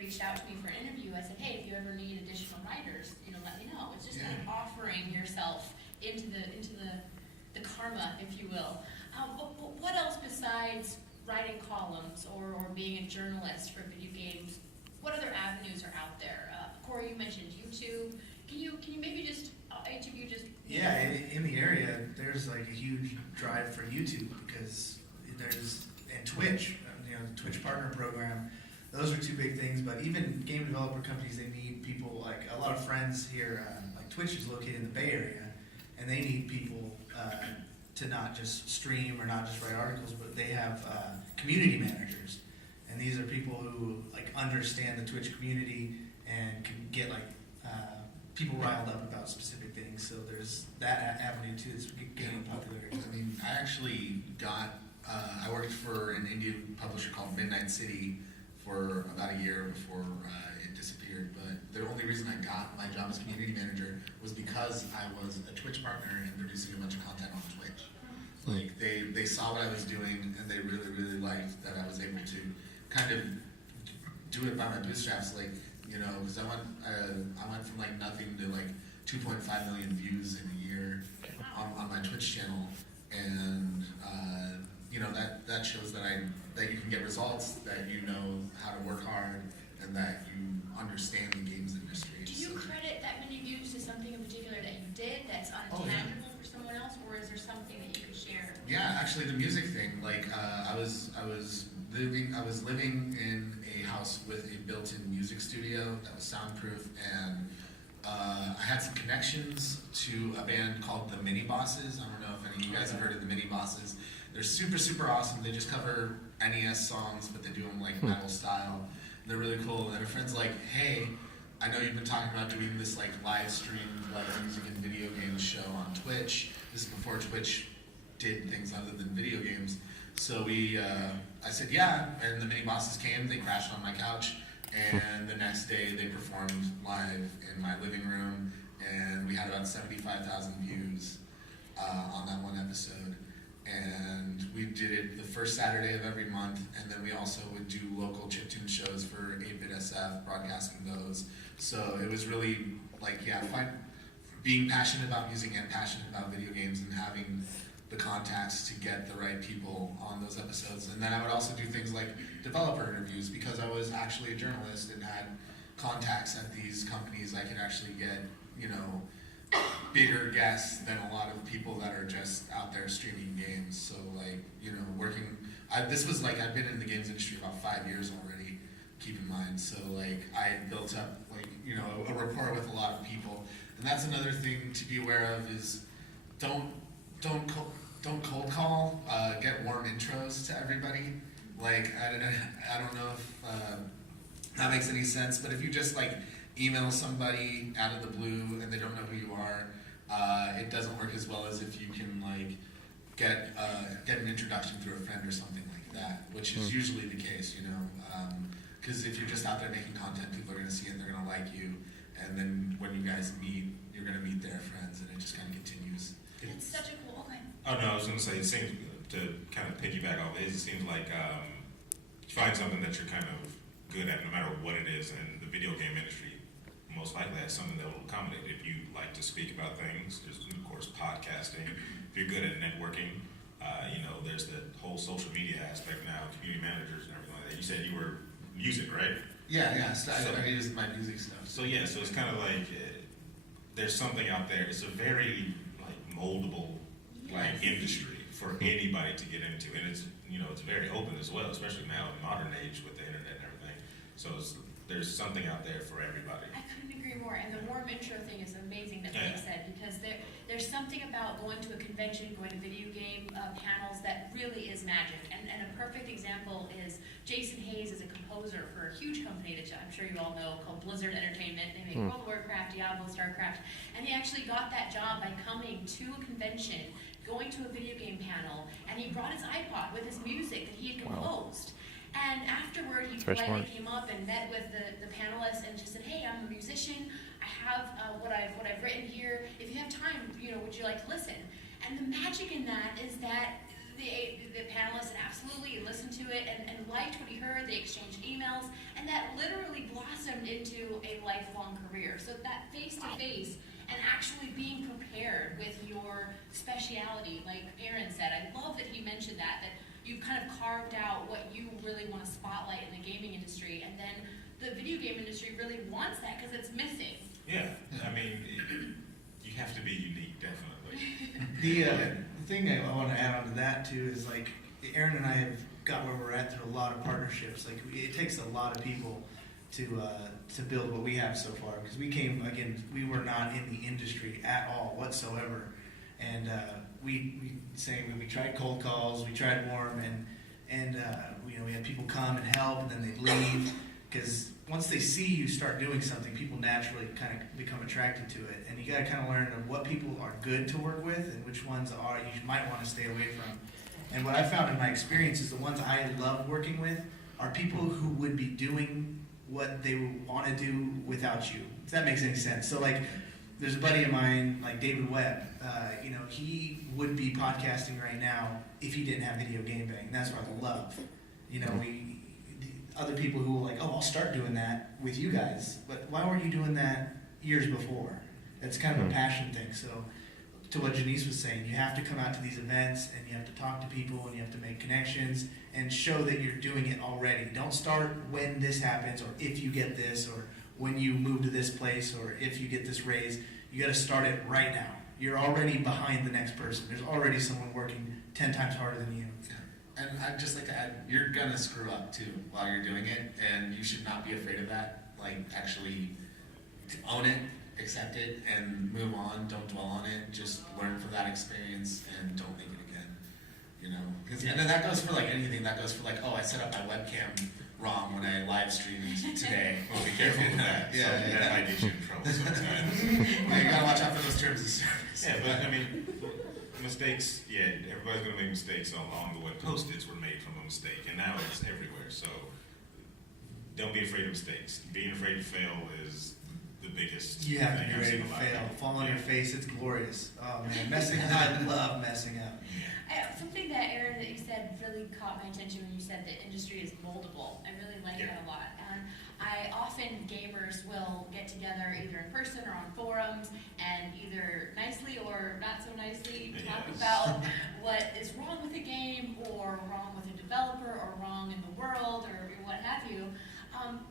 reached out to me for an interview, I said, hey, if you ever need additional writers, let me know. It's just kind of offering yourself into the karma, if you will. But what else besides writing columns or being a journalist for video games? What other avenues are out there? Corey, you mentioned YouTube. Can you maybe just each of you just? Yeah, in the area, there's like a huge drive for YouTube because and Twitch, the Twitch Partner Program. Those are two big things. But even game developer companies, they need people. Like a lot of friends here, like Twitch is located in the Bay Area, and they need people to not just stream or not just write articles, but they have community managers, and these are people who like understand the Twitch community and can get like people riled up about specific things. So there's that avenue too that's gaining popularity. I mean, I actually I worked for an indie publisher called Midnight City for about a year before it disappeared. But the only reason I got my job as community manager was because I was a Twitch partner and producing a bunch of content on Twitch. Like they saw what I was doing and they really, really liked that I was able to kind of do it by my bootstraps. Like, because I went from like nothing to like 2.5 million views in a year on my Twitch channel, and that shows that you can get results, that you know how to work hard, and that you understand the games industry. Do you credit that many views to something in particular that you did that's unintangible for someone else, or is there something that you could share? Yeah, actually, the music thing. Like, I was living in a house with a built-in music studio that was soundproof, and I had some connections to a band called the Mini Bosses. I don't know if any of you guys have heard of the Mini Bosses. They're super, super awesome. They just cover NES songs, but they do them like metal style. They're really cool. And a friend's like, hey, I know you've been talking about doing this like live stream, like music and video games show on Twitch. This is before Twitch did things other than video games. So I said, yeah, and the Mini Bosses came, they crashed on my couch, and the next day they performed live in my living room, and we had about 75,000 views on that one episode. And we did it the first Saturday of every month, and then we also would do local chiptune shows for 8-Bit SF, broadcasting those. So it was really like, being passionate about music and passionate about video games and having the contacts to get the right people on those episodes. And then I would also do things like developer interviews, because I was actually a journalist and had contacts at these companies. I could actually get, bigger guests than a lot of people that are just out there streaming games. So like, I've been in the games industry about 5 years already, keep in mind. So like I built up like, a rapport with a lot of people. And that's another thing to be aware of is don't cold call, get warm intros to everybody. Like, I don't know if that makes any sense, but if you just like email somebody out of the blue and they don't know who you are, it doesn't work as well as if you can like get an introduction through a friend or something like that, which is usually the case, because if you're just out there making content, people are going to see it, they're going to like you, and then when you guys meet, you're going to meet their friends, and it just kind of continues. It's such a cool, okay. Oh no, I was going to say, it seems, to kind of piggyback off it seems like you find something that you're kind of good at, no matter what it is, and the video game industry most likely has something that will accommodate. If you like to speak about things, there's of course podcasting. If you're good at networking, there's the whole social media aspect now, community managers and everything like that. You said you were music, right? Yeah. So I use my music stuff. So it's kind of like there's something out there. It's a very like moldable like industry for anybody to get into, and it's it's very open as well, especially now in modern age with the internet and everything. So there's something out there for everybody. I couldn't agree more. And the warm intro thing is amazing that Blake said, because there's something about going to a convention, going to video game panels that really is magic. And a perfect example is Jason Hayes is a composer for a huge company that I'm sure you all know called Blizzard Entertainment. They make World of Warcraft, Diablo, StarCraft. And he actually got that job by coming to a convention, going to a video game panel, and he brought his iPod with his music that he had composed. And afterward, he politely came up and met with the panelists and just said, "Hey, I'm a musician. I have what I've written here. If you have time, would you like to listen?" And the magic in that is that the panelists absolutely listened to it and liked what he heard. They exchanged emails, and that literally blossomed into a lifelong career. So that face-to-face and actually being prepared with your speciality, like Aaron said, I love that he mentioned that you've kind of carved out what you really want to spotlight in the gaming industry, and then the video game industry really wants that because it's missing. Yeah, I mean, you have to be unique, definitely. The thing I want to add on to that too is like Aaron and I have got where we're at through a lot of partnerships. Like it takes a lot of people to build what we have so far, because we came, again, we were not in the industry at all whatsoever, and we tried cold calls, we tried warm, and you know, we had people come and help, and then they'd leave, because once they see you start doing something, people naturally kind of become attracted to it, and you got to kind of learn what people are good to work with and which ones are you might want to stay away from. And what I found in my experience is the ones I love working with are people who would be doing what they would want to do without you, if that makes any sense. So like, there's a buddy of mine, like David Webb, you know, he would be podcasting right now if he didn't have Video Game Bang. That's what I love. You know, other people who were like, oh, I'll start doing that with you guys, but why weren't you doing that years before? It's kind of a passion thing. So to what Janice was saying, you have to come out to these events and you have to talk to people and you have to make connections and show that you're doing it already. Don't start when this happens or if you get this or when you move to this place or if you get this raise. You got to start it right now. You're already behind the next person. There's already someone working 10 times harder than you. And I'd just like to add, you're gonna screw up too while you're doing it, and you should not be afraid of that. Like, actually own it, accept it, and move on. Don't dwell on it. Just learn from that experience and don't make it again. You know, and then that goes for like anything. That goes for like, oh, I set up my webcam wrong when I live streamed today. Well, be careful with that. That might get you in trouble sometimes. Well, you gotta watch out for those terms of service. Yeah, but I mean, mistakes, everybody's going to make mistakes along the way. Post-its were made from a mistake, and now it's everywhere. So don't be afraid of mistakes. Being afraid to fail is the biggest You have to thing be I've ready seen to a lot of fail. people. Fall on your face, it's glorious. Oh man, I love messing up. Something that, Aaron, that you said really caught my attention when you said the industry is moldable. I really like that a lot. And gamers will get together either in person or on forums and either nicely or not so nicely talk about what is wrong with a game or wrong with a developer or wrong in the world or what have you.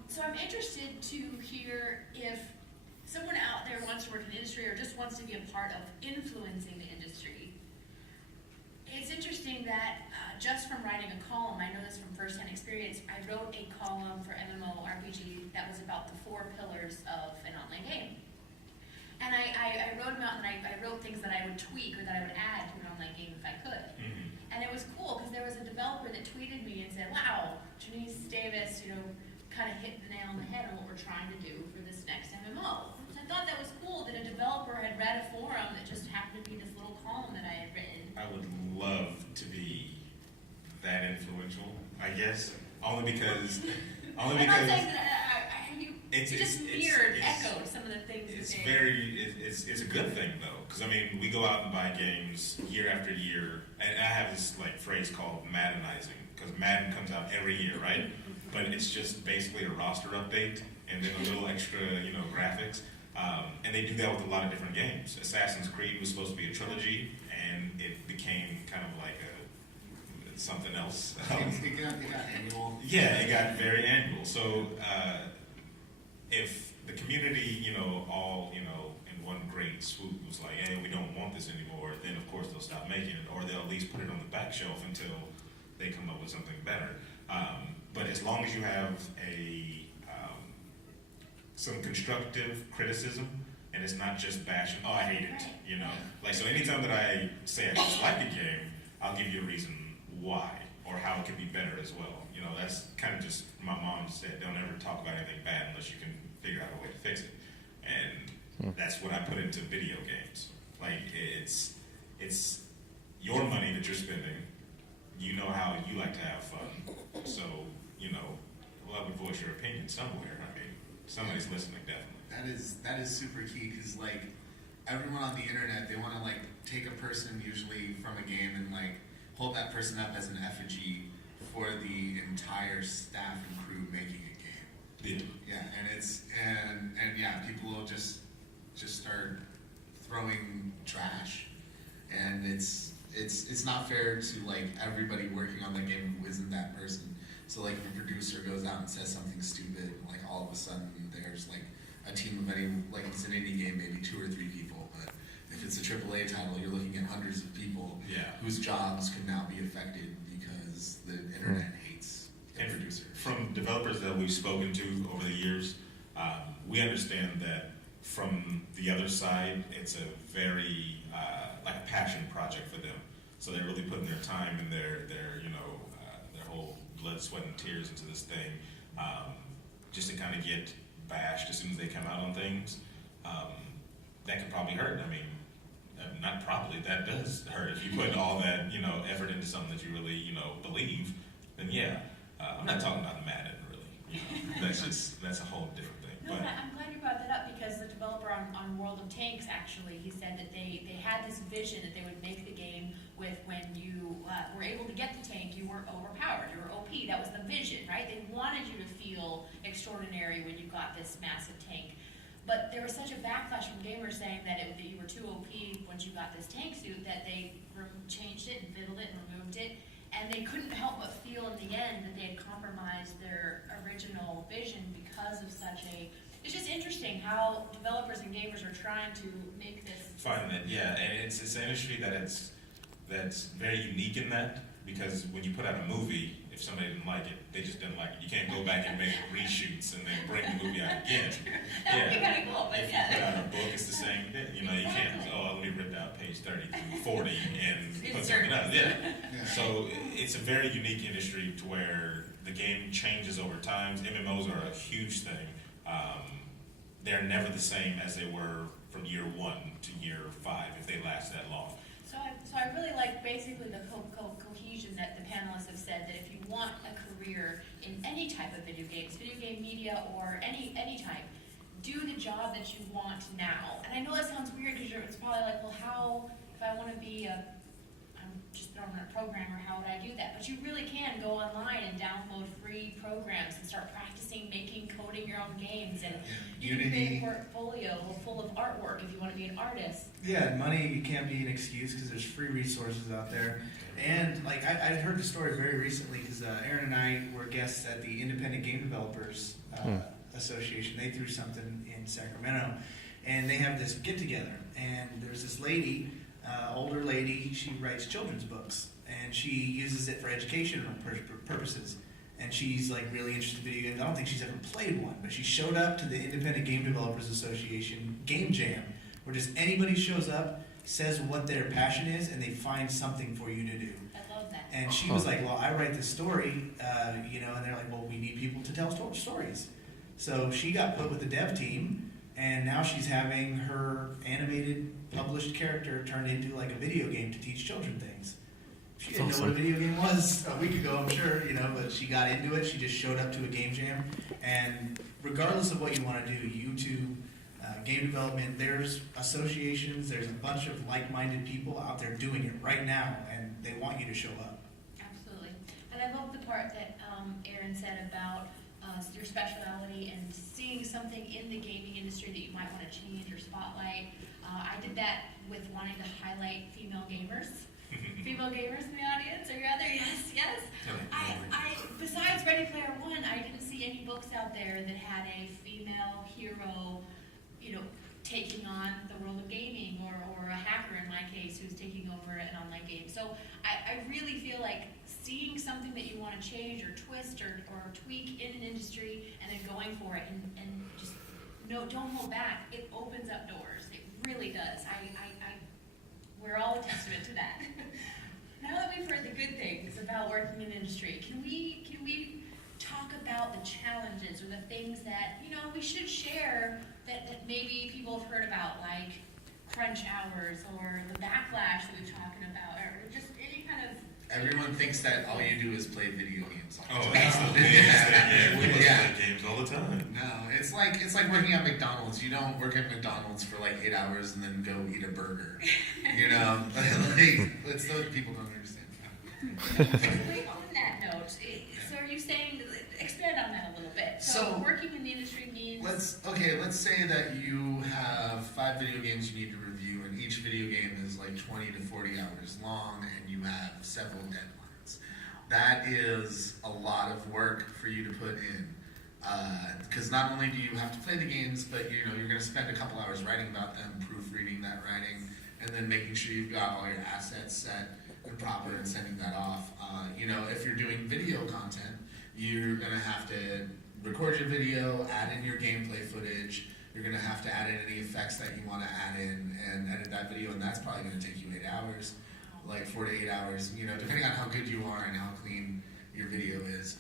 So I'm interested to hear if someone out there wants to work in the industry or just wants to be a part of influencing the industry. It's interesting that just from writing a column, I know this from firsthand experience, I wrote a column for MMORPG that was about the 4 pillars of an online game. And I wrote them out, and I wrote things that I would tweak or that I would add to an online game if I could. Mm-hmm. And it was cool because there was a developer that tweeted me and said, wow, Janice Davis, you know, kind of hit the nail on the head on what we're trying to do for this next MMO. So I thought that was cool that a developer had read a forum that just happened to be this little column that I had written. I would love to be that influential, I guess, only because I'm not saying that you just mirrored, echoed some of the things. It's a good thing though, because I mean, we go out and buy games year after year, and I have this like phrase called Maddenizing, because Madden comes out every year, right? But it's just basically a roster update and then a little extra, graphics. And they do that with a lot of different games. Assassin's Creed was supposed to be a trilogy, and it became kind of like something else. It got annual. Yeah, it got very annual. So if the community, all, in one great swoop was like, hey, we don't want this anymore, then of course they'll stop making it, or they'll at least put it on the back shelf until they come up with something better. But as long as you have some constructive criticism, and it's not just bashing, oh, I hate it, Like, so anytime that I say I dislike a game, I'll give you a reason why, or how it can be better as well. That's kind of just, my mom said, don't ever talk about anything bad unless you can figure out a way to fix it. And that's what I put into video games. Like, it's your money that you're spending. You know how you like to have fun. So, well, I would voice your opinion somewhere. I mean, somebody's listening, definitely. That is super key, because like everyone on the internet, they want to like take a person usually from a game and like hold that person up as an effigy for the entire staff and crew making a game. Yeah. Yeah, and yeah, people will just start throwing trash, and it's not fair to like everybody working on the game who isn't that person. So like if a producer goes out and says something stupid, like all of a sudden there's like a team of any, like it's an indie game, maybe 2 or 3 people, but if it's a AAA title, you're looking at hundreds of people whose jobs can now be affected because the internet hates the And producer. from developers that we've spoken to over the years, we understand that from the other side, it's a very like a passion project for them. So they're really putting their time and their whole blood, sweat, and tears into this thing, just to kind of get bashed as soon as they come out on things. That could probably hurt. I mean, not probably, that does hurt. If you put all that, effort into something that you really, believe, then yeah. I'm not talking about Madden, really. That's a whole different thing. No, but I'm glad you brought that up, because the developer on World of Tanks, actually, he said that they had this vision that they would make the game with when you were able to get the tank, you were overpowered, you were OP. That was the vision, right? They wanted you to feel extraordinary when you got this massive tank. But there was such a backlash from gamers saying that you were too OP once you got this tank suit that they changed it and fiddled it and removed it. And they couldn't help but feel in the end that they had compromised their original vision because of such a... It's just interesting how developers and gamers are trying to make this... Find that, yeah, and it's an industry that's very unique in that, because when you put out a movie, if somebody didn't like it, they just didn't like it. You can't go back and make reshoots and then bring the movie out again. That would be kind of cool, but If you put out a book, it's the same thing. You can't, let me rip out page 30 through 40 and put something else. Yeah. So it's a very unique industry to where the game changes over time. MMOs are a huge thing. They're never the same as they were from year 1 to year 5 if they last that long. So I really like basically the cohesion that the panelists have said, that if you want a career in any type of video games, video game media, or any type, do the job that you want now. And I know that sounds weird, because it's probably like, well, how, if I want to be I'm just throwing in a programmer, how would I do that? But you really can go online and download free programs and start practicing coding your own games, and you can create a portfolio full of artwork if you want to be an artist. Yeah, money can't be an excuse because there's free resources out there. And like I heard the story very recently, because Aaron and I were guests at the Independent Game Developers Association. They threw something in Sacramento, and they have this get together. And there's this lady, older lady. She writes children's books, and she uses it for educational purposes. And she's like really interested in video games. I don't think she's ever played one, but she showed up to the Independent Game Developers Association Game Jam, where just anybody shows up, says what their passion is, and they find something for you to do. I love that. And she was like, well, I write this story, and they're like, well, we need people to tell stories. So she got put with the dev team, and now she's having her animated, published character turned into like a video game to teach children things. She didn't know what a video game was a week ago, I'm sure, but she got into it. She just showed up to a game jam. And regardless of what you want to do, YouTube, game development, there's associations, there's a bunch of like-minded people out there doing it right now, and they want you to show up. Absolutely. And I love the part that Aaron said about your speciality and seeing something in the gaming industry that you might want to change or spotlight. I did that with wanting to highlight female gamers. Female gamers in the audience, are you out there? Yes. I besides Ready Player One, I didn't see any books out there that had a female hero, taking on the world of gaming, or a hacker in my case who's taking over an online game. So I really feel like seeing something that you want to change or twist or tweak in an industry and then going for it and just don't hold back. It opens up doors. It really does. We're all a testament to that. Now that we've heard the good things about working in industry, can we talk about the challenges or the things that we should share that maybe people have heard about, like crunch hours or the backlash that we're talking about, or just any kind of... Everyone thinks that all you do is play video games. Absolutely. We play games all the time. No, it's like working at McDonald's. You don't work at McDonald's for like 8 hours and then go eat a burger. It's those people don't understand. Wait, on that note, so are you saying, expand on that a little bit? So, working in the industry means. Let's say that you have 5 video games you need to review, and each video game is like 20 to 40 hours long, and you have several deadlines. That is a lot of work for you to put in. Because not only do you have to play the games, but you're going to spend a couple hours writing about them, proofreading that writing, and then making sure you've got all your assets set and proper and sending that off. If you're doing video content, you're going to have to record your video, add in your gameplay footage. You're going to have to add in any effects that you want to add in and edit that video, and that's probably going to take you 8 hours, like 4 to 8 hours, depending on how good you are and how clean your video is.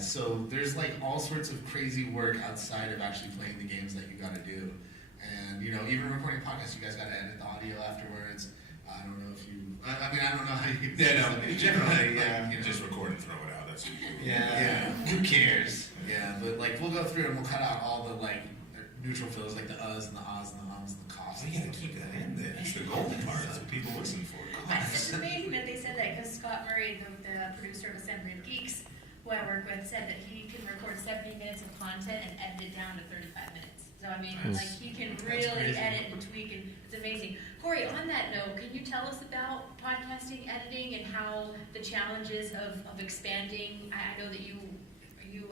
So there's like all sorts of crazy work outside of actually playing the games that you got to do. And, even recording podcasts, you guys got to edit the audio afterwards. I don't know if you, I don't know how you. Yeah, no, generally, yeah. Just record and throw it out. That's Yeah. Who cares? Yeah, but like we'll go through and we'll cut out all the like neutral fills, like the uhs and the ahs and the ums and the coughs. You gotta keep that in there. That's the golden part. That's what people listen for. It's amazing that they said that, because Scott Murray, the producer of Assembly of Geeks, who I work with, said that he can record 70 minutes of content and edit it down to 35 minutes. So I mean, he can really edit and tweak, and it's amazing. Corey, on that note, can you tell us about podcasting editing and how the challenges of expanding? I know that you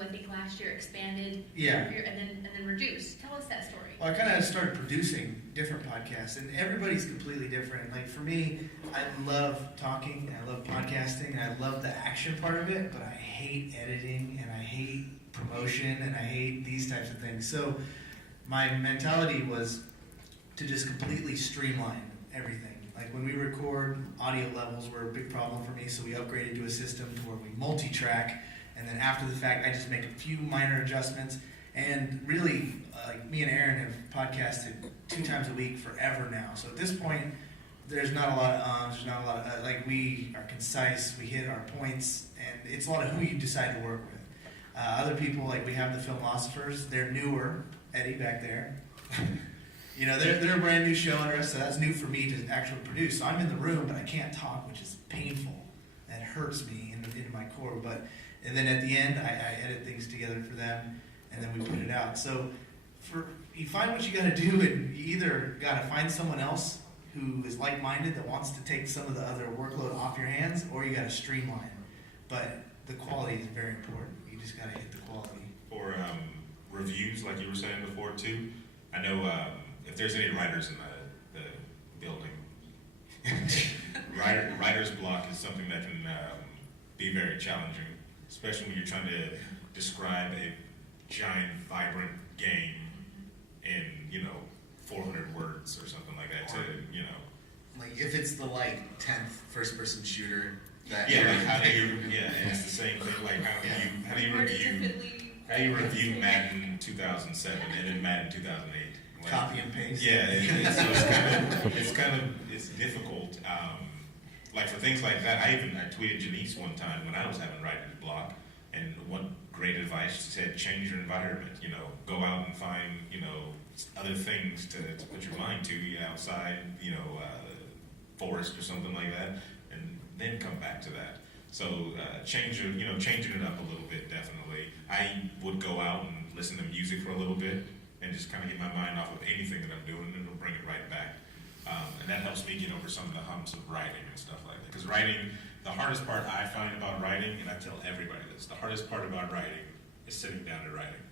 I think last year expanded, and then reduced. Tell us that story. Well, I kind of started producing different podcasts, and everybody's completely different. Like for me, I love talking, and I love podcasting, and I love the action part of it, but I hate editing, and I hate promotion, and I hate these types of things. So my mentality was to just completely streamline everything. Like when we record, audio levels were a big problem for me, so we upgraded to a system to where we multi-track, and then after the fact, I just make a few minor adjustments. And really, like me and Aaron have podcasted 2 times a week forever now. So at this point, there's not a lot of there's not a lot of, we are concise, we hit our points, and it's a lot of who you decide to work with. Other people, like we have the Philosophers, they're newer. Eddie back there. They're a brand new show under us, so that's new for me to actually produce. So I'm in the room, but I can't talk, which is painful. That hurts me into my core. And then at the end, I edit things together for them, and then we put it out. So you find what you got to do, and you either got to find someone else who is like-minded that wants to take some of the other workload off your hands, or you got to streamline. But the quality is very important. You just got to hit the quality. Or reviews, like you were saying before too. I know if there's any writers in the building, writer's block is something that can be very challenging, especially when you're trying to describe a giant, vibrant game in 400 words or something like that. Like if it's the 10th first-person shooter. How do you? Yeah, it's the same thing. Like how do you review Madden 2007 and then Madden 2008? Copy and paste. Yeah, it's difficult. Like for things like that, I tweeted Janice one time when I was having writer's block, and one great advice, she said, change your environment. Go out and find other things to put your mind to outside, forest or something like that, and then come back to that. So changing it up a little bit, definitely. I would go out and listen to music for a little bit and just kind of get my mind off of anything that I'm doing, and it'll bring it right back. And that helps me get over some of the humps of writing and stuff like that. Because writing, the hardest part I find about writing, and I tell everybody this, the hardest part about writing is sitting down and writing.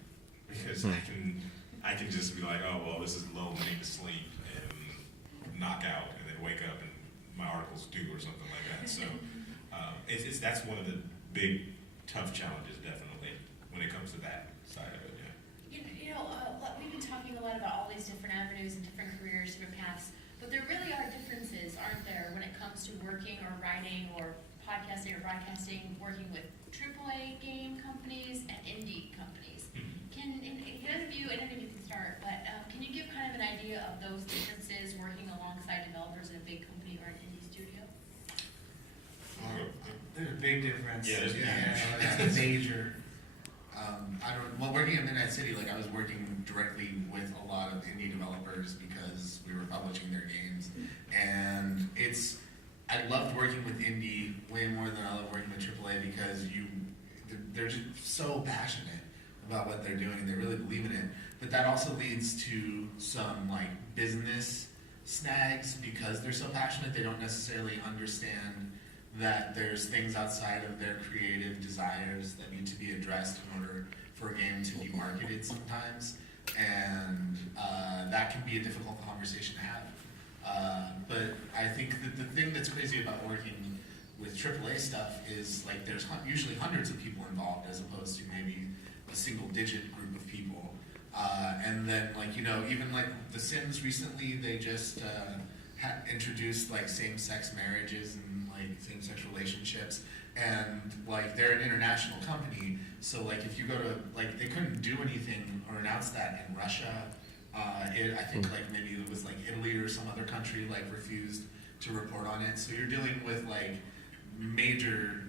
Because I can just be like, oh, well, this is low, I need to sleep, and knock out, and then wake up and my article's due or something like that. So that's one of the big, tough challenges, definitely, when it comes to that side of it. We've been talking a lot about all these different avenues and different careers, different paths, but there really are differences, aren't there, when it comes to working or writing or podcasting or broadcasting, working with AAA game companies and indie companies. Can either of you can start, but can you give kind of an idea of those differences working alongside developers in a big company or an indie studio? There's a big difference. Yeah, there's it's major. Working at Midnight City, I was working directly with a lot of indie developers because we were publishing their games, and it's I loved working with indie way more than I love working with AAA because they're just so passionate about what they're doing and they really believe in it. But that also leads to some like business snags because they're so passionate. They don't necessarily understand that there's things outside of their creative desires that need to be addressed in order for a game to be marketed sometimes. And that can be a difficult conversation to have. But I think that the thing that's crazy about working with AAA stuff is like there's usually hundreds of people involved as opposed to maybe a single digit group of people. And then like, you know, even like The Sims recently, they just introduced like same-sex marriages and like same-sex relationships. And like they're an international company, so like if you go to like they couldn't do anything or announce that in Russia. I think like maybe it was like Italy or some other country like refused to report on it. So you're dealing with like major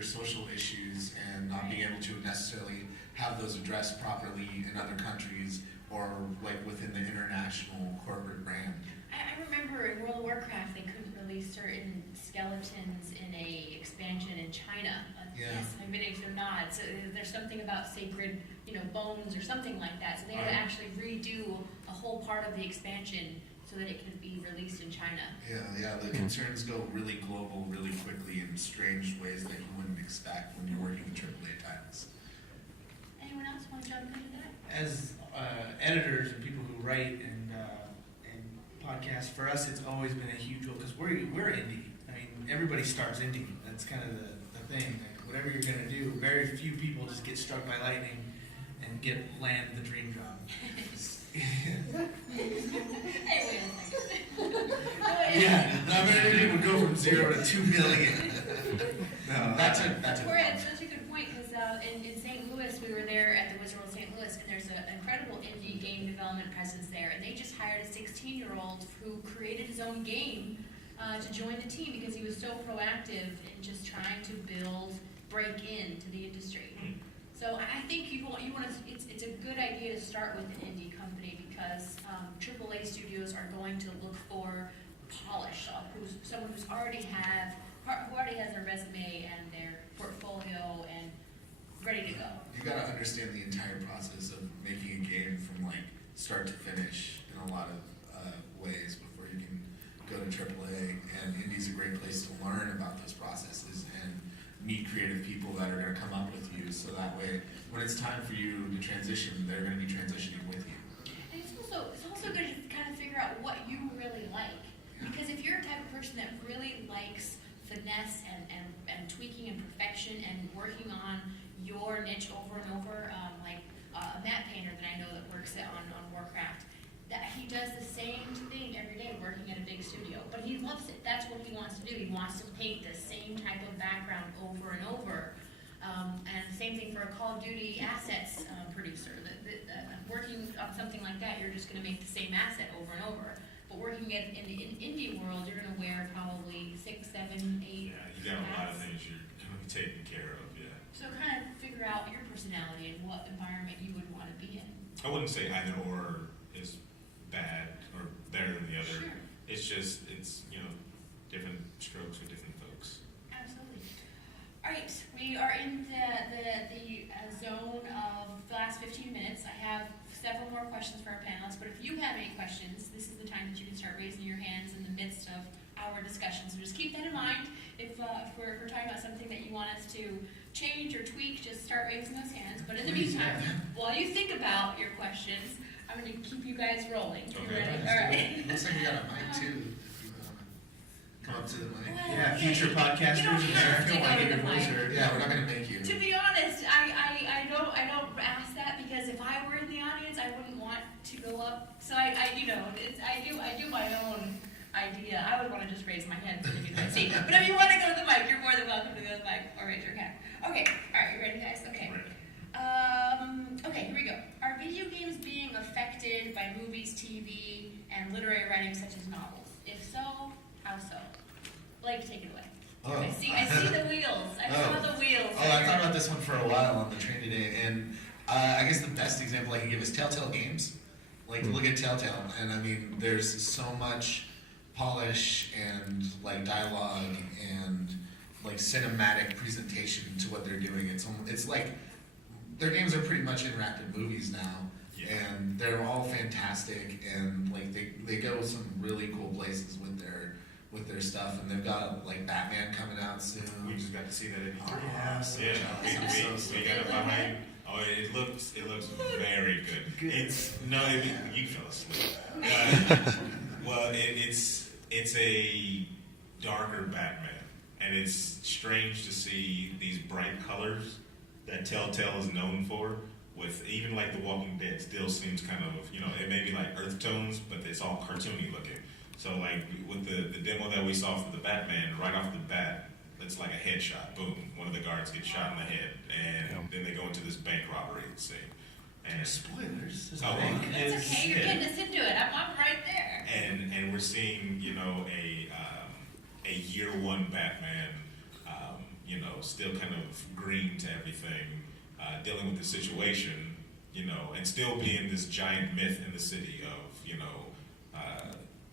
social issues and not being able to necessarily have those addressed properly in other countries or like within the international corporate brand. I remember in World of Warcraft they couldn't release certain skeletons in a expansion in China. Yeah. Yes, my videos are not. So there's something about sacred, you know, bones or something like that. So they had to actually redo a whole part of the expansion so that it could be released in China. Yeah, the concerns go really global really quickly in strange ways that you wouldn't expect when you're working with AAA titles. Anyone else want to jump into that? As editors and people who write and podcasts, for us it's always been a huge goal because we're indie. I mean, everybody starts indie. That's kind of the thing. Like, whatever you're going to do, very few people just get struck by lightning and land the dream job. Hey, wait a second. Yeah, not many people go from 0 to 2 million. No, that's a Corey had such a good point because in St. Louis, we were there at the Wizard World St. Louis, and there's an incredible indie game development presence there, and they just hired a 16-year-old who created his own game to join the team because he was so proactive in just trying to break into the industry. So I think you want to. It's a good idea to start with an indie company because AAA studios are going to look for polish, someone who already has their resume and their portfolio and ready to go. You got to understand the entire process of making a game from like start to finish in a lot of ways before you can go to AAA. And indie's a great place to learn about those processes and meet creative people that are going to come up with you. So that way, when it's time for you to transition, they're going to be transitioning with you. And it's also good to kind of figure out what you really like. Because if you're a type of person that really likes finesse and tweaking and perfection and working on your niche over and over, like a matte painter that I know that works on Warcraft, that he does the same thing every day working at a big studio. But he loves it. That's what he wants to do. He wants to paint the same type of background over and over. And same thing for a Call of Duty assets producer. Working on something like that, you're just going to make the same asset over and over. But working in the indie world, you're going to wear probably 6, 7, 8. Yeah, you got a lot of things you're going to be taking care of. Yeah. So kind of figure out your personality and what environment you would want to be in. I wouldn't say either or is bad or better than the other. Sure. It's just different strokes for different folks. Absolutely. All right, we are in the zone of the last 15 minutes. I have several more questions for our panelists, but if you have any questions, this is the time that you can start raising your hands in the midst of our discussion. So just keep that in mind. If we're talking about something that you want us to change or tweak, just start raising those hands. But in the meantime, while you think about your questions, I'm going to keep you guys rolling. You Okay. ready? All right. Looks like we got a mic too. If you want to come up to the mic. Well, Yeah, future podcasters You don't in there. have If to you want to go get to your the voice mic. heard. Yeah, we're not going to make you. To be honest, I don't ask that because if I were in the audience, I wouldn't want to go up. So I do my own idea. I would want to just raise my hand so you can see. But if you want to go to the mic, you're more than welcome to go to the mic or raise your hand. Okay, all right, you ready, guys? Okay. Okay, here we go. Are video games being affected by movies, TV, and literary writing such as novels? If so, how so? Blake, take it away. Oh. I see the wheels. I saw the wheels. Oh, I thought about this one for a while on the train today, and I guess the best example I can give is Telltale Games. Like, look at Telltale, and I mean, there's so much polish and like dialogue and like cinematic presentation to what they're doing. It's like their games are pretty much interactive movies now, and they're all fantastic, and like they go some really cool places with their stuff, and they've got like Batman coming out soon. We just got to see that in Oh, yeah. we got it behind. Oh, it looks very good. You fell asleep. Well, it's a darker Batman, and it's strange to see these bright colors that Telltale is known for. With even like The Walking Dead, still seems kind of, it may be like earth tones, but it's all cartoony looking. So like with the demo that we saw for the Batman, right off the bat, it's like a headshot. Boom, one of the guards gets shot in the head, and then they go into this bank robbery scene. And Spoilers. It's okay, you're getting us into it. I'm right there. And we're seeing, a year one Batman, still kind of green to everything, dealing with the situation, and still being this giant myth in the city of,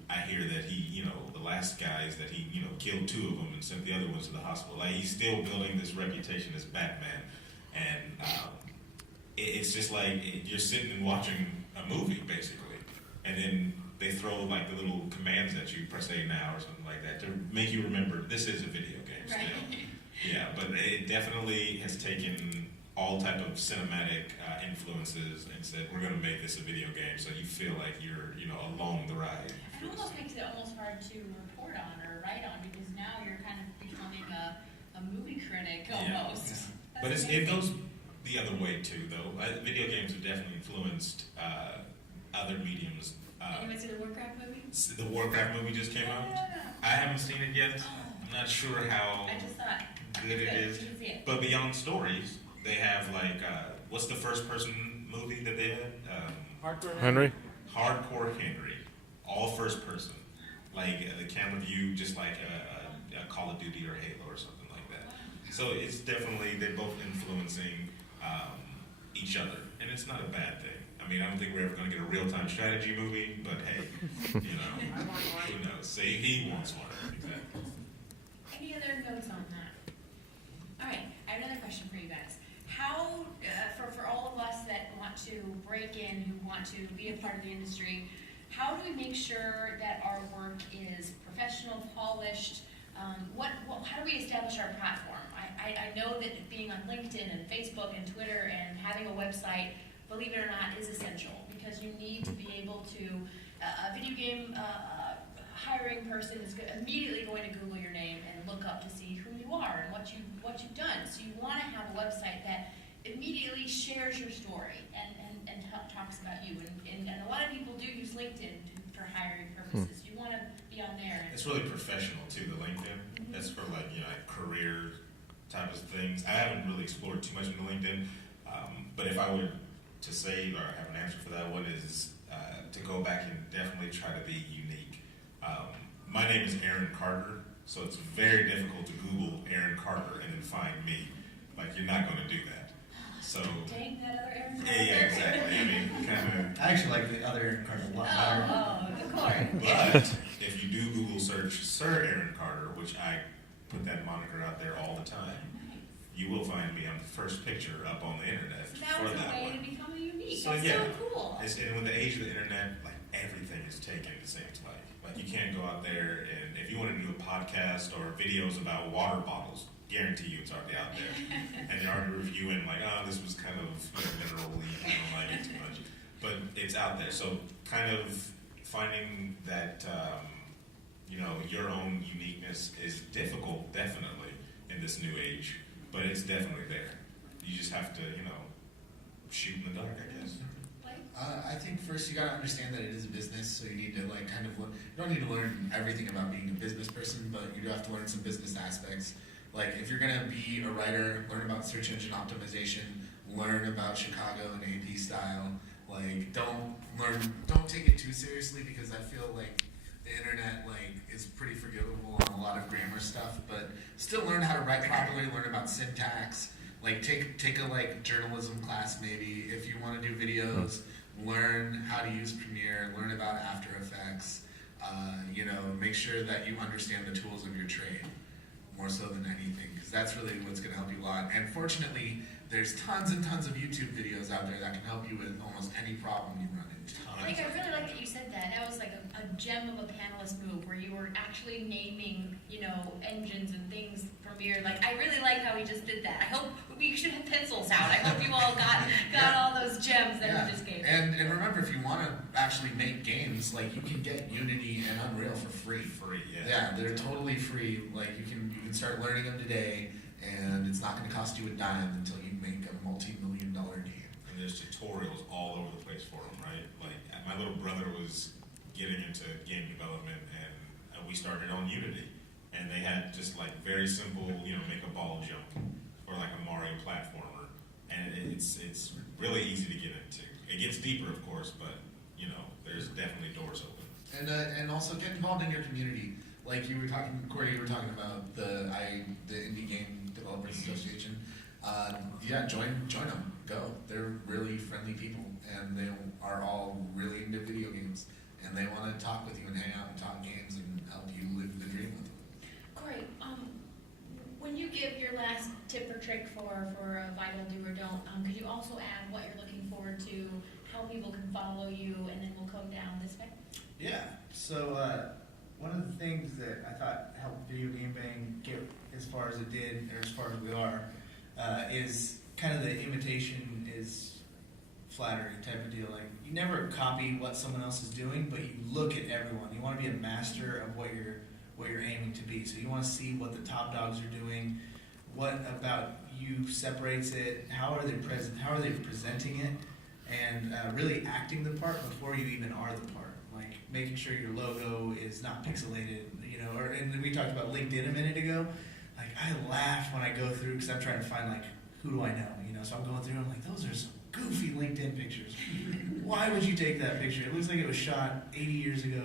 I hear that he, the last guys that he, killed 2 of them and sent the other ones to the hospital. Like, he's still building this reputation as Batman. And it's just like you're sitting and watching a movie, basically. And then they throw, like, the little commands at you, press A now or something like that, to make you remember this is a video game still. Right. Yeah, but it definitely has taken all type of cinematic influences and said, we're going to make this a video game so you feel like you're, along the ride. It almost makes it almost hard to report on or write on, because now you're kind of becoming a movie critic almost. Yeah. But it goes the other way too, though. Video games have definitely influenced other mediums. You went to the Warcraft movie? The Warcraft movie just came out. I haven't seen it yet. I'm not sure how I just thought good it is. You can see it. But beyond stories, they have like, what's the first person movie that they had? Hardcore Henry. Hardcore Henry. All first person. Like the camera view, just like a Call of Duty or Halo or something like that. So it's definitely, they're both influencing each other. And it's not a bad thing. I mean, I don't think we're ever going to get a real-time strategy movie, but hey, who knows? Say he wants one. Exactly. Any other notes on that? All right, I have another question for you guys. How, for all of us that want to break in, who want to be a part of the industry, how do we make sure that our work is professional, polished? How do we establish our platform? I know that being on LinkedIn and Facebook and Twitter and having a website, believe it or not, is essential, because you need to be able to, a video game hiring person is immediately going to Google your name and look up to see who you are and what you've done. So you want to have a website that immediately shares your story and talks about you. And a lot of people do use LinkedIn for hiring purposes. You want to be on there. It's really professional too, the LinkedIn. Mm-hmm. That's for like, career type of things. I haven't really explored too much into LinkedIn, but if I were to say or have an answer for that one is to go back and definitely try to be unique. My name is Aaron Carter, so it's very difficult to Google Aaron Carter and then find me. Like, you're not going to do that. So, dang, that other Aaron Carter. yeah, exactly. I mean, kind of. I actually like the other Aaron Carter a lot better. Of course. But if you do Google search Sir Aaron Carter, which I put that moniker out there all the time, you will find me on the first picture up on the internet That for was a that way one. to become unique. So That's yeah, so cool. and with the age of the internet, like everything is taken, it seems like. Like you can't go out there and if you want to do a podcast or videos about water bottles, guarantee you it's already out there. And they're already reviewing like, oh, this was kind of mineral-y, I don't like it too much. But it's out there. So kind of finding that, your own uniqueness is difficult, definitely, in this new age. But it's definitely there. You just have to, shoot in the dark, I guess. I think first you gotta understand that it is a business, so you need to you don't need to learn everything about being a business person, but you do have to learn some business aspects. Like if you're gonna be a writer, learn about search engine optimization, learn about Chicago and AP style. Like don't take it too seriously, because I feel like the internet is pretty forgivable on a lot of grammar stuff, but still learn how to write properly, learn about syntax. Like take a journalism class maybe if you want to do videos. Learn how to use Premiere. Learn about After Effects. Make sure that you understand the tools of your trade more so than anything, because that's really what's going to help you a lot. And fortunately, there's tons and tons of YouTube videos out there that can help you with almost any problem you run into. I really like that you said that. That was like a gem of a panelist move where you were actually naming, engines and things from your, I really like how he just did that. I hope we should have pencils out. I hope you all got all those gems that you just gave. And remember, if you want to actually make games, you can get Unity and Unreal for free. Yeah, they're totally free. You can start learning them today, and it's not going to cost you a dime until you make a multi-million-dollar game. And there's tutorials all over the place for them, right? My little brother was getting into game development, and we started on Unity, and they had just very simple, make a ball jump, or a Mario platformer, and it's really easy to get into. It gets deeper, of course, but there's definitely doors open. And also get involved in your community. You were talking, Corey, you were talking about the Indie Game Developers Association. Join them. Go. They're really friendly people, and they are all really into video games, and they want to talk with you and hang out and talk games and help you live the dream with them. Corey, when you give your last tip or trick for a vital do or don't, could you also add what you're looking forward to, how people can follow you, and then we'll come down this way? Yeah. So one of the things that I thought helped Video Game Bang get as far as it did, or as far as we are, is kind of the imitation is flattery type of deal. You never copy what someone else is doing, but you look at everyone. You want to be a master of what you're aiming to be. So you want to see what the top dogs are doing, what about you separates it, how are they presenting it, and really acting the part before you even are the part. Making sure your logo is not pixelated, and we talked about LinkedIn a minute ago. I laugh when I go through because I'm trying to find who do I know, so I'm going through and I'm those are some goofy LinkedIn pictures. Why would you take that picture? It looks like it was shot 80 years ago.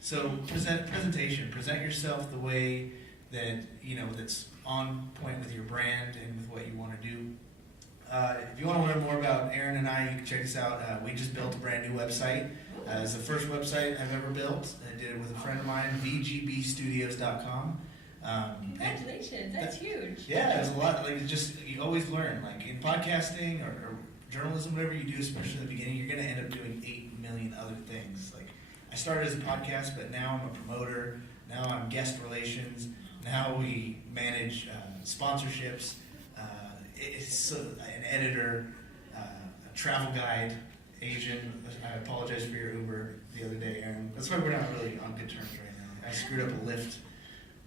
So presentation, present yourself the way that, that's on point with your brand and with what you want to do. If you want to learn more about Aaron and I, you can check us out. We just built a brand new website. It's the first website I've ever built. I did it with a friend of mine, vgbstudios.com. Congratulations, that's huge. Yeah, there's a lot. You always learn. In podcasting or journalism, whatever you do, especially in the beginning, you're going to end up doing 8 million other things. I started as a podcast, but now I'm a promoter. Now I'm guest relations. Now we manage sponsorships. It's an editor, a travel guide, agent. I apologize for your Uber the other day, Aaron. That's why we're not really on good terms right now. I screwed up a lift.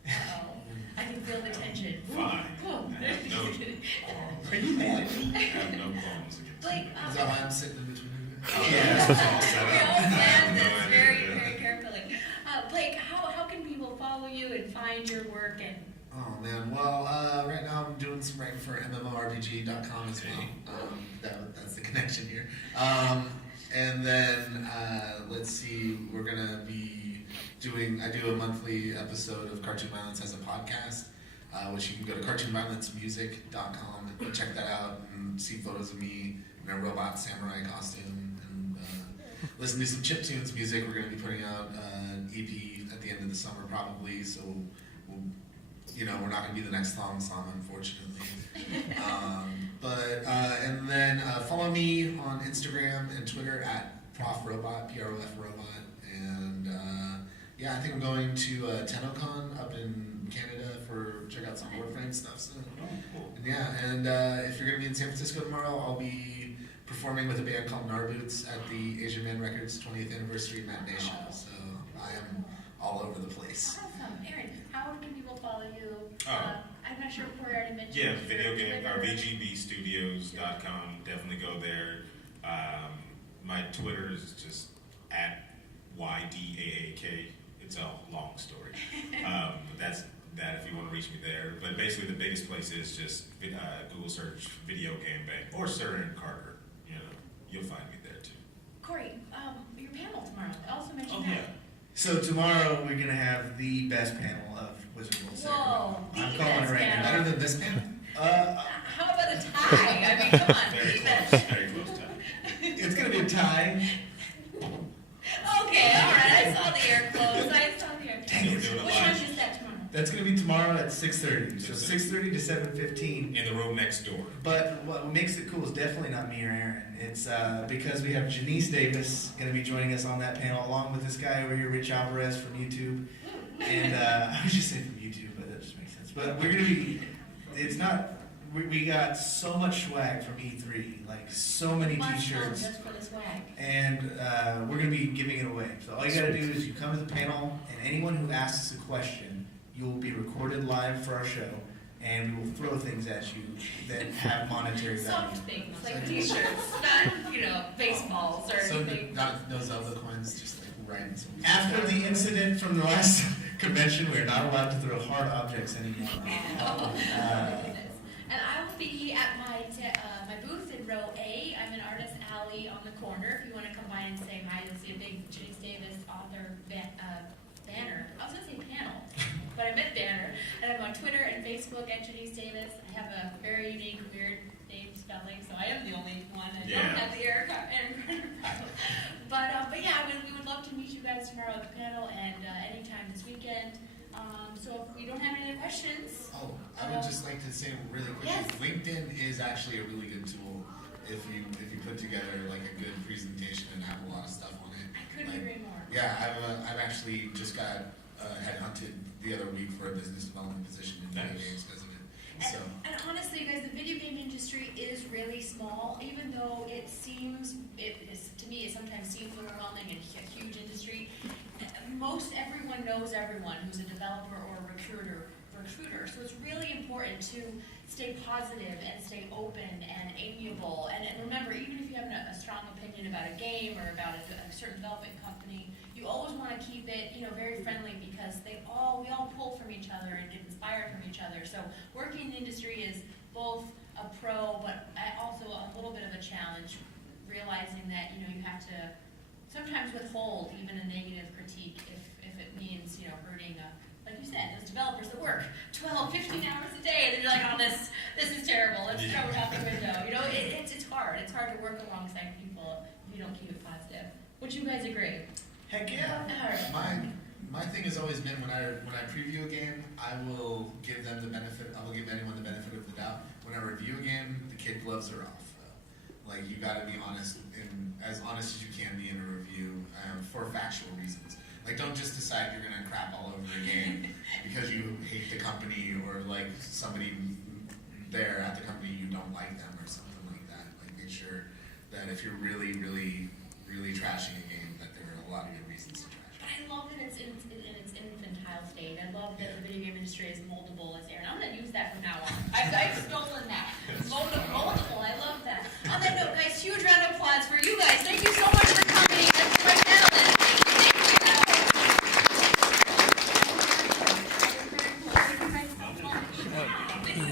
Uh-oh. I can feel the tension. Fine. Oh. I have no qualms. Are you mad? I have no qualms against Blake, it. Is that why I'm sitting in between you guys? Oh, Yeah. it's all set we up. all I have planned no this idea. very, very carefully. Blake, how can people follow you and find your work and? Oh man, well, right now I'm doing some writing for MMORPG.com as well. That's the connection here. And then let's see, we're gonna be I do a monthly episode of Cartoon Violence as a podcast, which you can go to cartoonviolencemusic.com and check that out and see photos of me in a robot samurai costume and listen to some chiptunes music. We're gonna be putting out an EP at the end of the summer probably, so we're not going to be the next thong song, unfortunately. And then follow me on Instagram and Twitter at ProfRobot, PROF Robot. And I think I'm going to TennoCon up in Canada check out some Warframe stuff soon. And if you're going to be in San Francisco tomorrow, I'll be performing with a band called Narboots at the Asian Man Records 20th Anniversary Matinee Show. So I am all over the place. Awesome. Aaron, how can people follow you? I'm not sure if Corey already mentioned. Yeah, video game, or VGBstudios.com. Definitely go there. My Twitter is just at YDAAK. It's a long story. But that's that if you want to reach me there. But basically, the biggest place is just Google search Video Game Bang or Sir and Carter. You'll find me there too. Corey, your panel tomorrow. I also mentioned Oh, that. yeah. So tomorrow we're going to have the best panel of Wizard World Whoa, Sacramento. the I'm calling it best right panel. now. Better than this panel? How about a tie? I mean, come on. Very the close. best. Very close time. It's going to be a tie. Okay, all right. I saw the air That's going to be tomorrow at 6:30. So 6:30 to 7:15. In the room next door. But what makes it cool is definitely not me or Aaron. It's because we have Janice Davis going to be joining us on that panel, along with this guy over here, Rich Alvarez from YouTube. And I was just saying from YouTube, but that just makes sense. But we're going to be, it's not, we got so much swag from E3, like so many t-shirts. Just for the swag. And we're going to be giving it away. So all you got to do is you come to the panel, and anyone who asks a question, you'll be recorded live for our show, and we will throw things at you that have monetary value. Soft things, like t-shirts, not, baseballs or So anything. not no Zelda coins, just like right into After the incident from the last convention, we're not allowed to throw hard objects anymore. And I will be at my booth in row A. I'm in Artist Alley on the corner. If you want to come by and say hi, you'll see a big Janice Davis author banner. I was going to say panel, but I meant banner. And I'm on Twitter and Facebook at Janice Davis. I have a very unique, weird name spelling, so I am the only one that don't have the error problem. But yeah, we would love to meet you guys tomorrow at the panel and anytime this weekend. So if we don't have any other questions. Oh, I would just like to say really quickly, Yes. LinkedIn is actually a really good tool if you put together like a good presentation and have a lot of stuff on it. I couldn't agree more. Yeah, I've actually just got headhunted the other week for a business development position in video Nice. games because of it. So And honestly, you guys, the video game industry is really small, even though it seems, to me, it sometimes seems overwhelming and a huge industry. Most everyone knows everyone who's a developer or a recruiter. So it's really important to stay positive and stay open and amiable. And remember, even if you have a strong opinion about a game or about a certain development company, you always want to keep it, very friendly because we all pull from each other and get inspired from each other. So working in the industry is both a pro, but also a little bit of a challenge, realizing that, you have to sometimes withhold even a negative critique if it means, hurting, like you said, those developers that work 12, 15 hours a day, and they're like, oh, this is terrible, let's throw it out the window. It's hard. It's hard to work alongside people if you don't keep it positive. Would you guys agree? Heck yeah. All right. my thing has always been when I preview a game, I will give anyone the benefit of the doubt. When I review a game, the kid gloves are off. Like you got to be honest, and as honest as you can be in a review for factual reasons. Like don't just decide you're gonna crap all over a game because you hate the company or like somebody there at the company you don't like them or something like that. Like make sure that if you're really, really, really trashing a game, that there are a lot of good reasons to trash it. I love that it's in its infantile state. I love that the video game industry is moldable, as Aaron. I'm going to use that from now on. I've stolen that. Moldable. I love that. On that note, guys, huge round of applause for you guys. Thank you so